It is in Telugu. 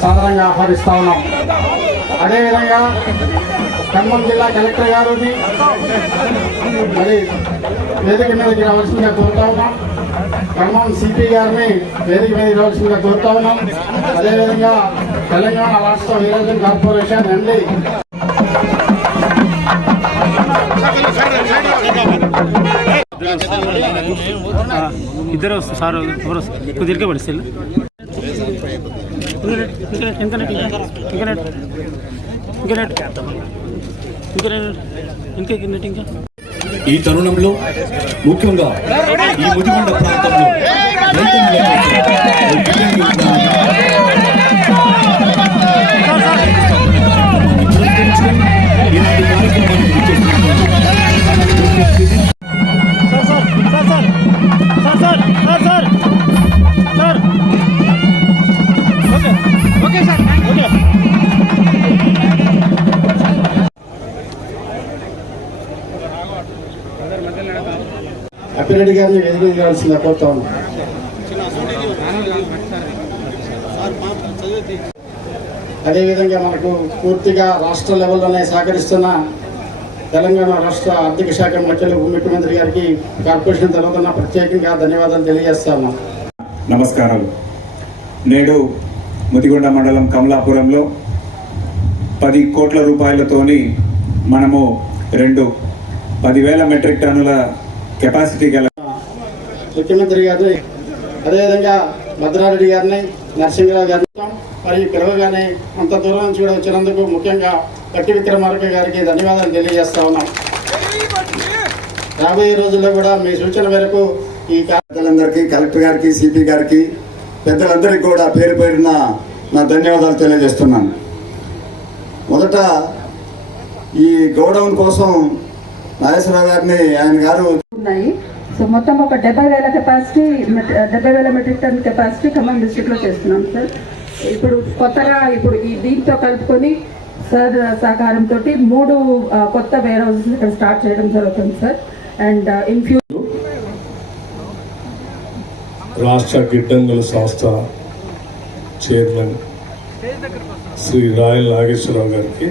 సాధారణంగా ఆహ్వానిస్తా ఉన్నాం. అదేవిధంగా ఖమ్మం జిల్లా కలెక్టర్ గారు మరి వేదిక మీదకి రావాల్సిందిగా కోరుతా ఉన్నాం. ఖమ్మం సిపి గారిని వేదిక మీద రావాల్సిందిగా కోరుతా ఉన్నాం. అదేవిధంగా తెలంగాణ రాష్ట్ర విరోజన్ కార్పొరేషన్ ఎండి ఇద్దరు వస్తారు సార్ ఎవరు కొద్దిగా ఇంకనెట్ ఇంకనెట్ ఇంకనెట్ ఇంకనెట్ ఇంకనెట్ ఇంకా ఈ తరుణంలో ముఖ్యంగా ఈ ముదిగొండ ప్రాంతంలో అప్పిరెడ్డి గారిని వేదిక మీద కోరుతా ఉన్నాం అదేవిధంగా మనకు పూర్తిగా రాష్ట్ర లెవెల్లోనే సహకరిస్తున్న తెలంగాణ రాష్ట్ర ఆర్థిక శాఖ మంత్రులు ముఖ్యమంత్రి గారికి కార్పొరేషన్ తరఫున ప్రత్యేకంగా ధన్యవాదాలు తెలియజేస్తాను నమస్కారం. నేడు ముదిగొండ మండలం కమలాపురంలో పది కోట్ల రూపాయలతోని మనము రెండు పదివేల మెట్రిక్ టన్నుల కెపాసిటీ గల ముఖ్యమంత్రి గారిని అదేవిధంగా భద్రారెడ్డి గారిని నరసింహరావు గారిని మరియు పిలవగానే అంత దూరం నుంచి కూడా వచ్చినందుకు ముఖ్యంగా గట్టి విక్రమార్క గారికి ధన్యవాదాలు తెలియజేస్తా ఉన్నాం. రాబోయే రోజుల్లో కూడా మీ సూచన మేరకు ఈ కా- పెద్దలందరికీ కలెక్టర్ గారికి సిపి గారికి పెద్దలందరికీ కూడా పేరు పేరున నా ధన్యవాదాలు తెలియజేస్తున్నాను. మొదట ఈ గోడౌన్ కోసం నాగేశ్వరరావు గారిని ఆయన గారు ఉన్నాయి. సో మొత్తం ఒక డెబ్బై వేల కెపాసిటీ డెబ్బై వేల మెట్రిక్ టన్ కెపాసిటీ ఖమ్మం డిస్ట్రిక్ట్లో చేస్తున్నాం సార్ ఇప్పుడు కొత్తగా ఇప్పుడు ఈ దీంతో కలుపుకొని సార్ సహకారంతో మూడు కొత్త వేర్ హౌసెస్ ఇక్కడ స్టార్ట్ చేయడం జరుగుతుంది సార్ అండ్ ఇన్ ఫ్యూ రాష్ట్ర గిడ్డంగుల సంస్థ చైర్మన్ శ్రీ రాయల్ నాగేశ్వరరావు గారికి